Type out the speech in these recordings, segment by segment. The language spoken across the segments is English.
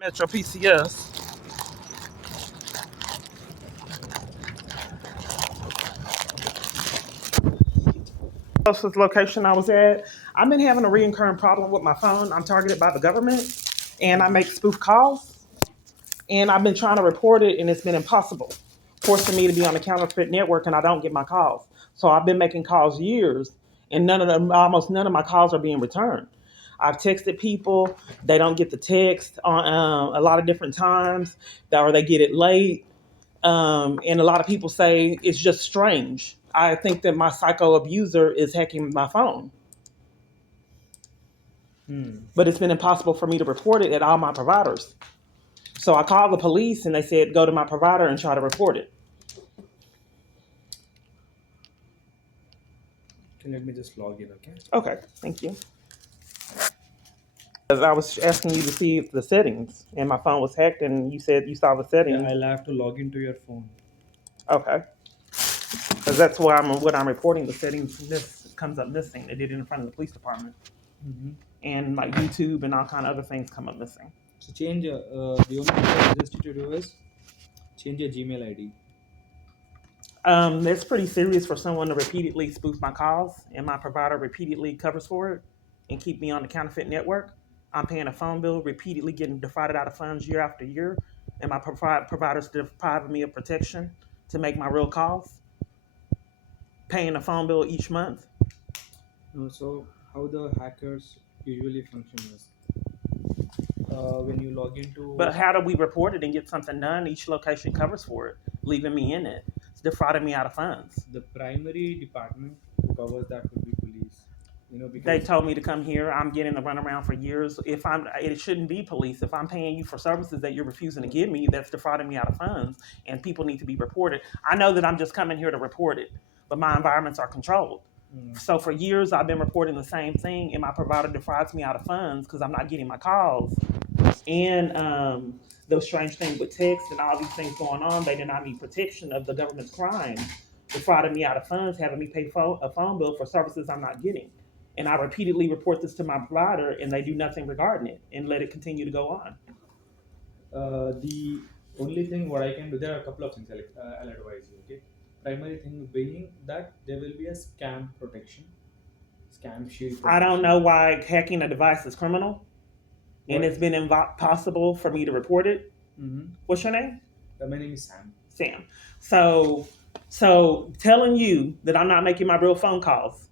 Metro PCS. Closest location I was at. I've been having a recurring problem with my phone. I'm targeted by the government, and I make spoof calls. And I've been trying to report it, and it's been impossible, forcing me to be on a counterfeit network, and I don't get my calls. So I've been making calls years, and almost none of my calls are being returned. I've texted people; they don't get the text on a lot of different times, or they get it late. And a lot of people say it's just strange. I think that my psycho abuser is hacking my phone, but it's been impossible for me to report it at all my providers. So I called the police and they said go to my provider and try to report it. Okay, let me just log in, okay? Okay, thank you. Because I was asking you to see the settings, and my phone was hacked, and you said you saw the Yeah, settings. I'll have to log into your phone. Okay, because that's why I'm reporting the settings. This comes up missing. They did it in front of the police department, and like YouTube and all kind of other things come up missing. So change the only thing I suggest you to do is change your Gmail ID. It's pretty serious for someone to repeatedly spoof my calls, and my provider repeatedly covers for it and keep me on the counterfeit network. I'm paying a phone bill, repeatedly getting defrauded out of funds year after year, and my provider's depriving me of protection to make my real calls. Paying a phone bill each month. So how the hackers usually function is when you log into But how do we report it and get something done? Each location covers for it, leaving me in it. It's defrauding me out of funds. the primary department who covers that would be police. They Because told me to come here. I'm getting the runaround for years. It shouldn't be police. If I'm paying you for services that you're refusing to give me, that's defrauding me out of funds, and people need to be reported. I know that I'm just coming here to report it, but my environments are controlled. So for years, I've been reporting the same thing, and my provider defrauds me out of funds because I'm not getting my calls. And the strange thing with text and all these things going on, they deny me protection of the government's crime, defrauding me out of funds, having me pay a phone bill for services I'm not getting. And I repeatedly report this to my provider, and they do nothing regarding it and let it continue to go on. the only thing what I can do, there are a couple of things I'll advise you. Okay, primary thing being that there will be a scam protection, scam shield protection. I don't know why hacking a device is criminal, and it's been impossible for me to report it. What's your name? My name is Sam. Sam. So telling you that I'm not making my real phone calls,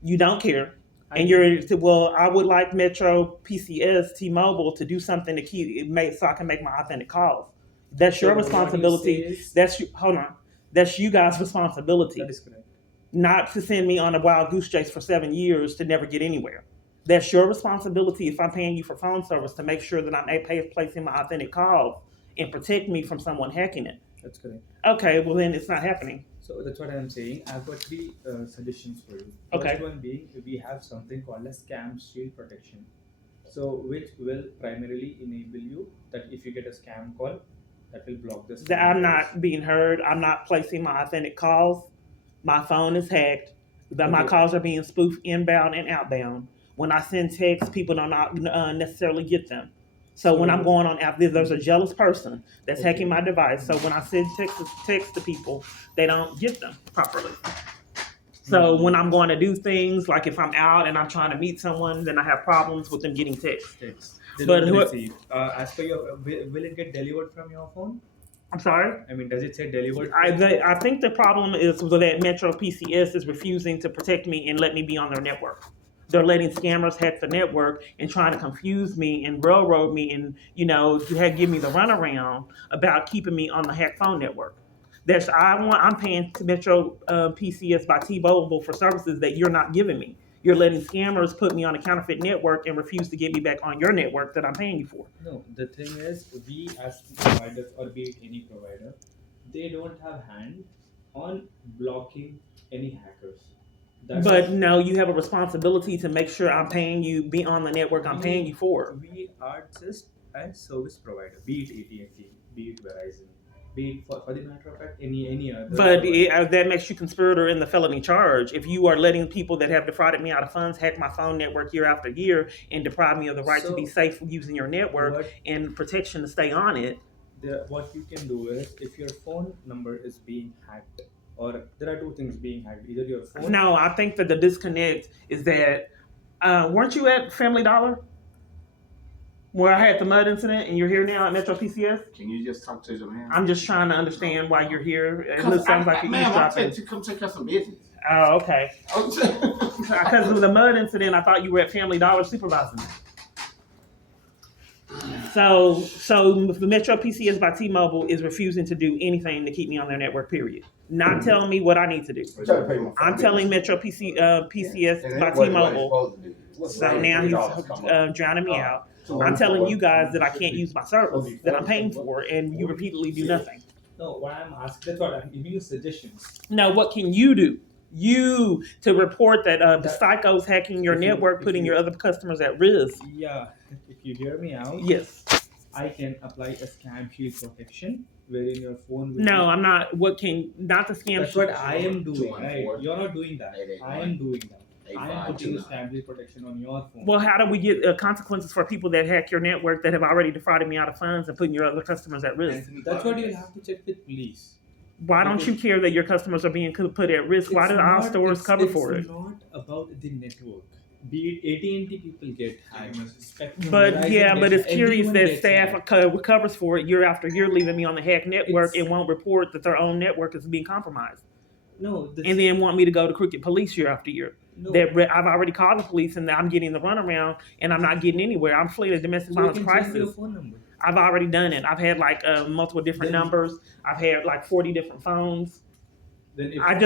you don't care. And I would like Metro PCS T-Mobile to do something to so I can make my authentic calls. That's your responsibility. Hold on. That's you guys' responsibility. That is correct. Not to send me on a wild goose chase for 7 years to never get anywhere. That's your responsibility if I'm paying you for phone service to make sure that I'm placing my authentic calls and protect me from someone hacking it. That's correct. Okay, well then it's not happening. So that's what I'm saying. I've got three suggestions for you. Okay. First one being we have something called a scam shield protection. So which will primarily enable you that if you get a scam call, that will block this. That I'm not being heard. I'm not placing my authentic calls. My phone is hacked. My calls are being spoofed inbound and outbound. When I send texts, people do not necessarily get them. So when I'm going on out there's a jealous person that's hacking my device. So when I send texts to people, they don't get them properly. So when I'm going to do things, like if I'm out and I'm trying to meet someone, then I have problems with them getting texts. They But don't receive. As per your, will it get delivered from your phone? I'm sorry? I mean, does it say delivered? I think the problem is that Metro PCS is refusing to protect me and let me be on their network. They're letting scammers hack the network and trying to confuse me and railroad me and, give me the runaround about keeping me on the hack phone network. I'm paying Metro PCS by T-Mobile for services that you're not giving me. You're letting scammers put me on a counterfeit network and refuse to get me back on your network that I'm paying you for. No, the thing is, we as providers, or be it any provider, they don't have hand on blocking any hackers. But no, you have a responsibility to make sure I'm paying you, be on the network I'm paying you for. We are just a service provider, be it AT&T, be it Verizon, be it for the matter of fact any other. But that makes you conspirator in the felony charge. If you are letting people that have defrauded me out of funds hack my phone network year after year and deprive me of the right to be So safe using your network what and protection to stay on it. what you can do is, if your phone number is being hacked, or there are two things being hacked, either your phone. No, I think that the disconnect is that weren't you at Family Dollar where I had the mud incident and you're here now at Metro PCS? Can you just talk to the man? I'm just trying to understand why you're here. It Cause sounds like you're ma'am, I'm eavesdropping. saying to come take care of some business. Oh, okay. Because of the mud incident, I thought you were at Family Dollar supervising. So the Metro PCS by T-Mobile is refusing to do anything to keep me on their network. Period. Not telling me what I need to do. I'm telling Metro PCS by T-Mobile. So now he's drowning me out. I'm telling you guys that I can't use my service that I'm paying for, and you repeatedly do nothing. No, what I'm asking, that's what I'm giving you suggestions. Now, what can you do? You to report that the psychos hacking your network, putting your other customers at risk. Yeah, if you hear me out, Yes. I can apply a scam shield protection wherein your phone will. No, I'm not. Not the scam? That's what I am doing. Right? You're not doing that. I am doing that. I am putting a scam shield protection on your phone. Well, how do we get consequences for people that hack your network that have already defrauded me out of funds and putting your other customers at risk? That's what you'll have to check with police. Why don't you care that your customers are being put at risk? Why do our stores cover for it? It's not about the network. Be it AT&T people get hacked. Spectrum, But Verizon yeah, but gets it's curious everyone that gets staff hacked. covers for it year after year, leaving me on the hack network It's- and won't report that their own network is being compromised. No, And then want me to go to crooked police year after year. no. I've already called the police and I'm getting the runaround and I'm not getting anywhere. I'm fleeing a domestic So you violence can change your crisis. phone number. I've already done it. I've had like multiple different Then- numbers. I've had like 40 different phones. Then if I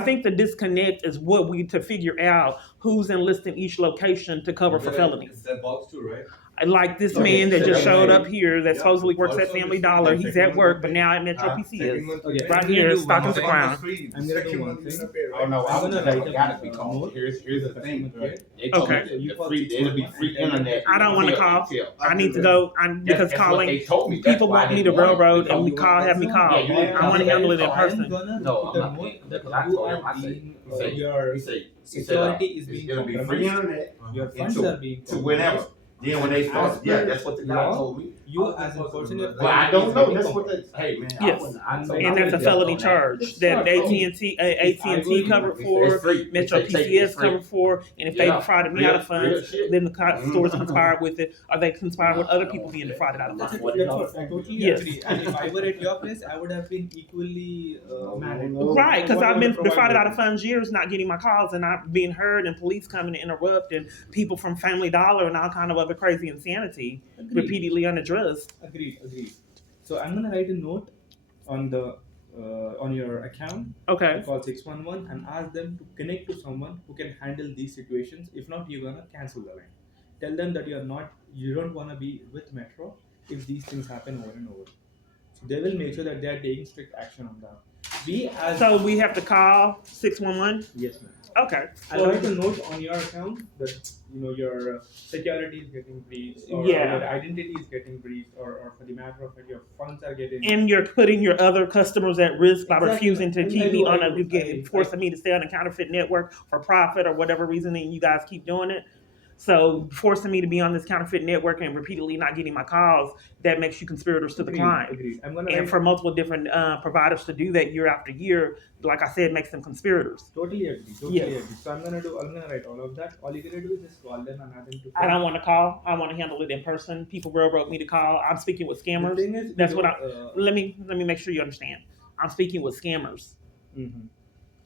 think the disconnect is what we to figure out who's enlisting each location to cover for felonies. It's that box too, right? Like this Okay, man that so just that showed way- up here that Yeah. supposedly works at Also, Family the Dollar. second He's at one work, will but be- now at Metro Huh? PCS. Okay. Right here, stock is a crime. I'm gonna do one thing. Oh no, I'm I gonna write gotta a be called. note. Here's the thing. Customer care. They told me Okay. that You the call free, it'll be 611 free and then- internet. I don't want to call. until- I need to go because That's what calling they told me. That's people why I want me to didn't want it. railroad They and we told me call, have me No, call. Yeah, you didn't I want to call. handle it in I'm person. gonna No, put I'm a not note paying. that Because I you told him, are I said, being he said- your he said, security is being it'll be free compromised. internet Your funds until- are being to whenever. Then when they start, As yeah, per that's what the guy law, told me. You as a person, your Well, I phone don't is know. being That's what compromised. they. Hey man, Yes. And that's a felony charge that AT&T covered for, Metro PCS covered for, and if they Yeah. defrauded me Real- out of funds, real shit. then the stores Mhm. conspired with it, or they conspired with other people being defrauded out of That's funds. what I totally Yes. agree. And if I were at your place, I would have been equally mad at you. Right, because What I've you been want to defrauded provide out of funds years, not getting my calls, and not being heard, and police coming to interrupt, and people from Family Dollar and all kind of other crazy insanity Agreed. repeatedly unaddressed. Agreed. So I'm gonna write a note on the on your account. Okay. Call 611 and ask them to connect to someone who can handle these situations. If not, you're gonna cancel the line. Tell them that you don't wanna be with Metro if these things happen over and over. So they will make sure that they are taking strict action on that. So we have to call 611? Yes, ma'am. Okay. I'll write a note on your account that your security is getting breached, or Yeah. your identity is getting breached, or for the matter of fact, your funds are getting. And you're putting your other customers at risk by Exactly. refusing to And keep I me do, on I do. forcing me to stay on a counterfeit network for profit or whatever reason, and you guys keep doing it. So forcing me to be on this counterfeit network and repeatedly not getting my calls, that makes you conspirators to the crime. Agreed. I'm gonna And write- for multiple different providers to do that year after year, like I said, makes them conspirators. Totally agree. Yes. So I'm gonna write all of that. All you gotta do is just call them and ask them to. I don't want to call. I want to handle it in person. People railroad me to call. I'm speaking with The scammers. thing is, That's you what know, Let me make sure you understand. I'm speaking with scammers. mhm.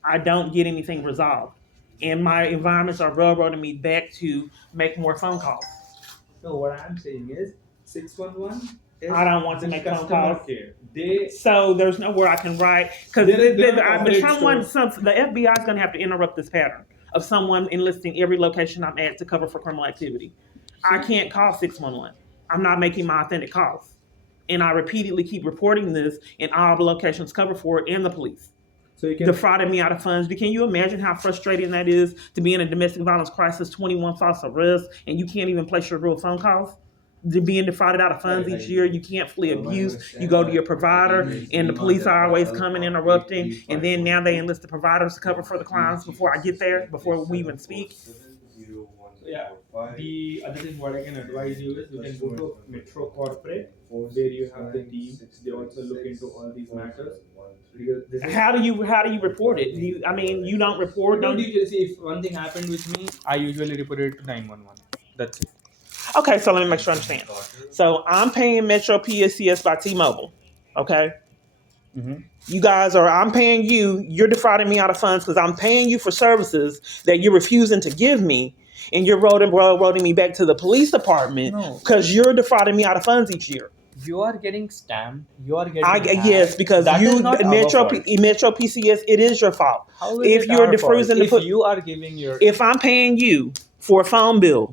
I don't get anything resolved. And my environments are railroading me back to make more phone calls. No, what I'm saying is 611. Is I don't want to the make phone customer calls. care. They So there's nowhere I can write because They're not the operating FBI is going to have to interrupt this pattern of someone enlisting every location I'm at to cover for criminal activity. I can't call 611. I'm not making my authentic calls, and I repeatedly keep reporting this, and all the locations cover for it and the police. so you can Defrauded me out of funds. Can you imagine how frustrating that is to be in a domestic violence crisis, 21 false arrests, and you can't even place your real phone calls? being defrauded out of funds each year. You can't flee abuse. You go to your provider, and the police are always coming, interrupting, and then now they enlist the providers to cover for the crimes before I get there, before we even speak. Yeah. The other thing what I can advise you is you can go to Metro Corporate where you have the team. They also look into all these matters. Because this is How do you report it? You don't report, don't don't you? usually see if one thing happened with me, I usually report it to 911. That's it. Okay, so let me make sure I understand. So I'm paying Metro PSCS by T-Mobile. Okay. I'm paying you, you're defrauding me out of funds because I'm paying you for services that you're refusing to give me, and you're roading me back to the police department No. because you're defrauding me out of funds each year. You are getting scammed. You are getting hacked. Yes, because that you is not our Metro fault. Metro PCS, it is your fault. How is If it you're our fault? refusing to If put, you are giving your if I'm paying you for a phone bill,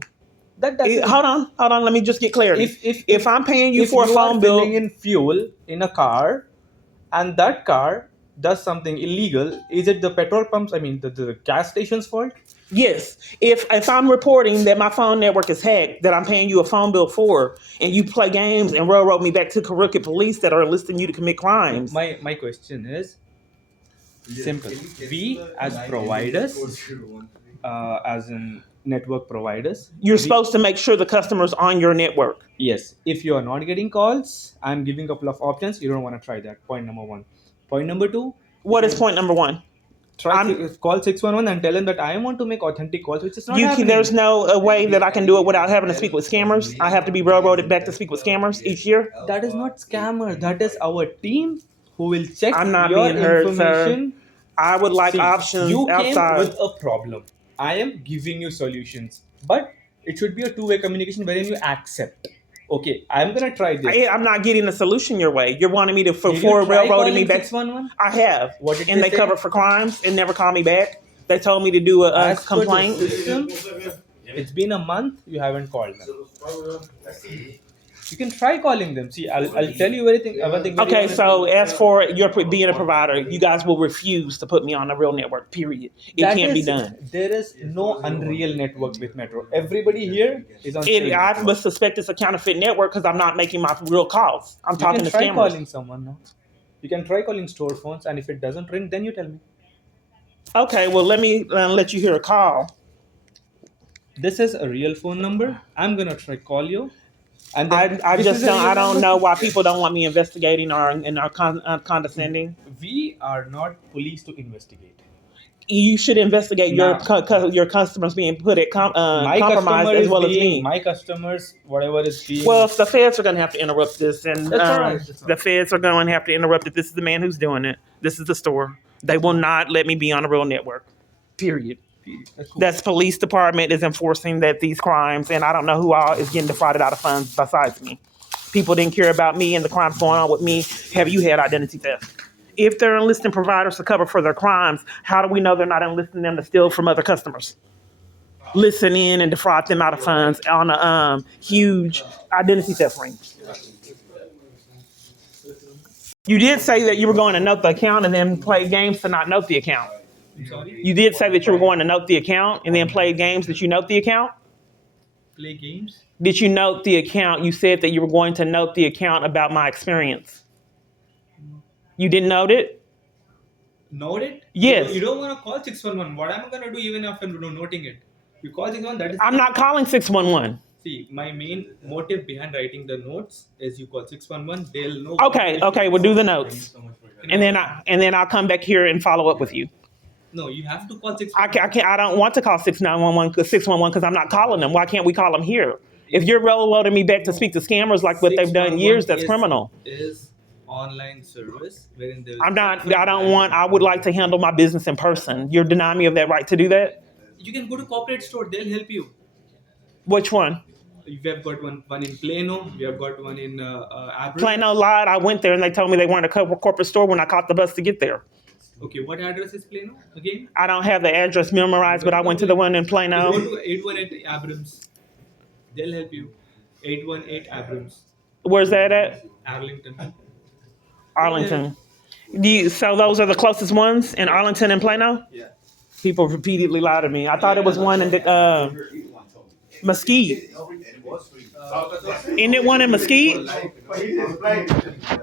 that doesn't hold on, let me just get clarity. If I'm paying you if for a you phone are bill, filling in fuel in a car and that car does something illegal, is it the petrol pumps, I mean the gas station's fault? yes. If I'm reporting that my phone network is hacked, that I'm paying you a phone bill for, and you play games and railroad me back to crooked police that are enlisting you to commit crimes. My question is simple. We as providers, as in network providers, You're supposed to make sure the customer's on your network. yes, if you are not getting calls, I'm giving a couple of options. You don't want to try that. Point number one. Point number two. What is point number one? Call 611 and tell them that I want to make authentic calls, which is not happening. There's no way that I can do it without having to speak with scammers. I have to be railroaded back to speak with scammers each year. That is not scammer. That is our team who will check I'm not your being heard, information. sir. I would like See, options you outside. came with a problem. I am giving you solutions, but it should be a two-way communication wherein you accept. Okay, I'm gonna try this. I'm not getting a solution your way. You're wanting me to Did you for try railroading me calling back. 611? I have. What did and they they say? covered for crimes and never called me back. They told me to do a As per the complaint. system, it's been a month. You haven't called them. You can try calling them. See, I'll tell you everything. Okay, so as for your being a provider, you guys will refuse to put me on a real network. Period. It can't be done. There is no unreal network with Metro. Everybody here is on. I would suspect it's a counterfeit network because I'm not making my real calls. I'm talking to You can try scammers. calling someone now. You can try calling store phones, and if it doesn't ring, then you tell me. Okay, well let me let you hear a call. This is a real phone number. I'm gonna try call you. And then I this just is a don't. real I don't number. know why people don't want me investigating or and are condescending. We are not police to investigate. You should investigate Nah. your customers being put at My compromised customer as is well as being me. my customers, whatever is being. Well, if the feds are going to have to interrupt this, and That's all right. That's all the right. feds are going to have to interrupt it. This is the man who's doing it. This is the store. They will not let me be on a real network. Period. That's cool. That's police department is enforcing that these crimes, and I don't know who all is getting defrauded out of funds besides me. People didn't care about me and the crimes going on with me. Have you had identity theft? If they're enlisting providers to cover for their crimes, how do we know they're not enlisting them to steal from other customers? Listen in and defraud them out of funds on a huge identity theft ring. You did say that you were going to note the account and then play games to not note the account. Sorry? You did say that you were going to note the account and then play games. Did you note the account? Play games? Did you note the account? You said that you were going to note the account about my experience. You didn't note it? Note it? Yes. You don't want to call 611. What am I going to do even after noting it? You call 611, that is. I'm not calling 611. See, my main motive behind writing the notes is you call 611, they'll know. Okay, we'll do the notes. And then I'll come back here and follow up with you. No, you have to call 611. I don't want to call 611 because I'm not calling them. Why can't we call them here? If you're railroading me back to speak to scammers like what they've done years, that's criminal. Is online service wherein they. I would like to handle my business in person. You're denying me of that right to do that? You can go to corporate store, they'll help you. Which one? We have got one in Plano. We have got one in Abrams. Plano lied. I went there and they told me they weren't a corporate store when I caught the bus to get there. Okay, what address is Plano again? I don't have the address memorized, but I went to the one in Plano. Go to 818 Abrams. They'll help you. 818 Abrams. Where's that at? Arlington. Arlington. So those are the closest ones in Arlington and Plano? Yeah. People repeatedly lie to me. I thought it was one in the, Mesquite. Isn't it one in Mesquite? But he didn't explain.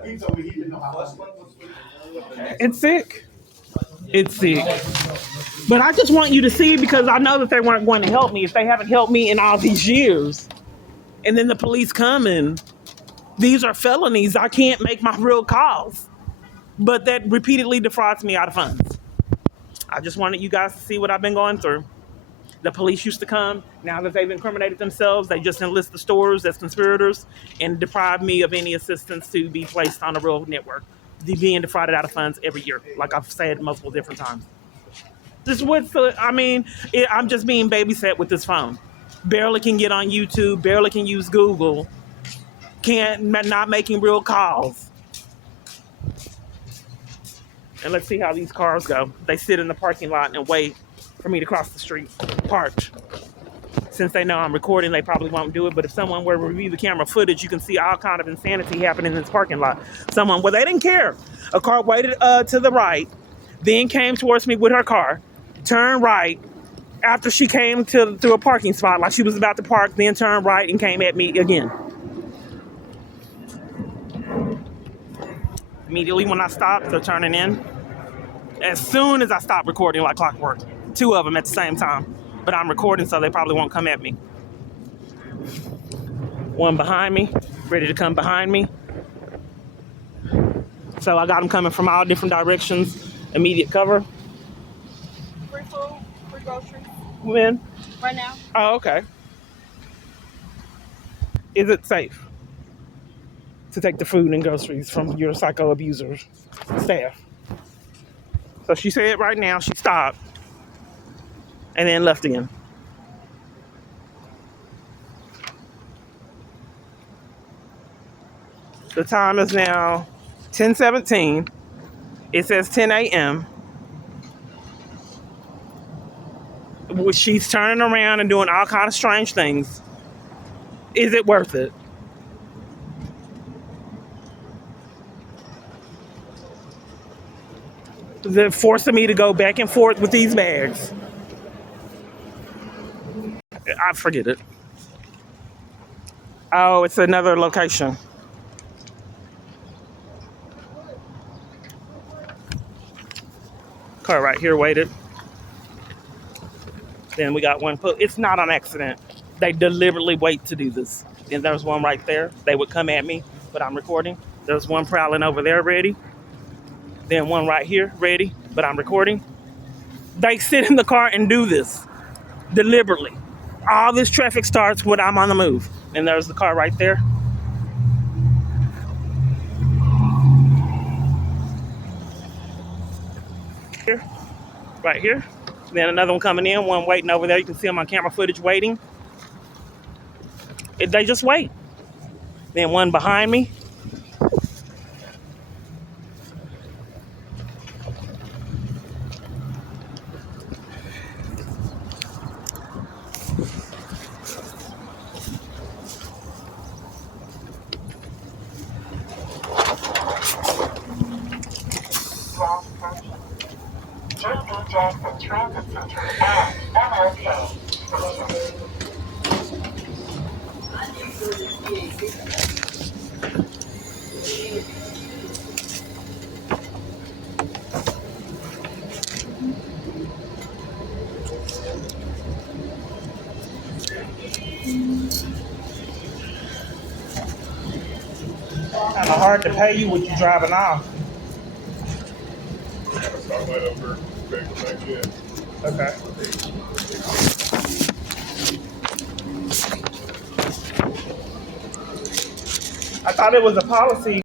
He told me he didn't know how. It's sick. It's sick. But I just want you to see because I know that they weren't going to help me if they haven't helped me in all these years. And then the police come and these are felonies. I can't make my real calls. But that repeatedly defrauds me out of funds. I just wanted you guys to see what I've been going through. The police used to come. Now that they've incriminated themselves, they just enlist the stores as conspirators and deprive me of any assistance to be placed on a real network. Being defrauded out of funds every year, like I've said multiple different times. This is what I'm just being babysat with this phone. Barely can get on YouTube. Barely can use Google. Not making real calls. And let's see how these cars go. They sit in the parking lot and wait for me to cross the street, parked. Since they know I'm recording, they probably won't do it. But if someone were to review the camera footage, you can see all kind of insanity happening in this parking lot. They didn't care. A car waited to the right, then came towards me with her car, turned right after she came through a parking spot, like she was about to park, then turned right and came at me again. Immediately when I stopped, they're turning in. As soon as I stopped recording like clockwork, two of them at the same time. But I'm recording, so they probably won't come at me. One behind me, ready to come behind me. So I got them coming from all different directions. Immediate cover. Free food, free groceries. When? Right now. Oh, okay. Is it safe to take the food and groceries from your psycho abuser staff? So she said right now she stopped and then left again. The time is now 10:17. It says 10 a.m. She's turning around and doing all kinds of strange things. Is it worth it? They're forcing me to go back and forth with these bags. I forget it. Oh, it's another location. Car right here waited. Then we got one put. It's not an accident. They deliberately wait to do this. Then there's one right there. They would come at me, but I'm recording. There's one prowling over there ready. Then one right here ready, but I'm recording. They sit in the car and do this deliberately. All this traffic starts when I'm on the move. And there's the car right there. Here, right here. Then another one coming in, one waiting over there. You can see them on camera footage waiting. They just wait. Then one behind me. Jackson Transit Center and MLK. Kind of hard to pay you with you driving off. Okay. I thought it was a policy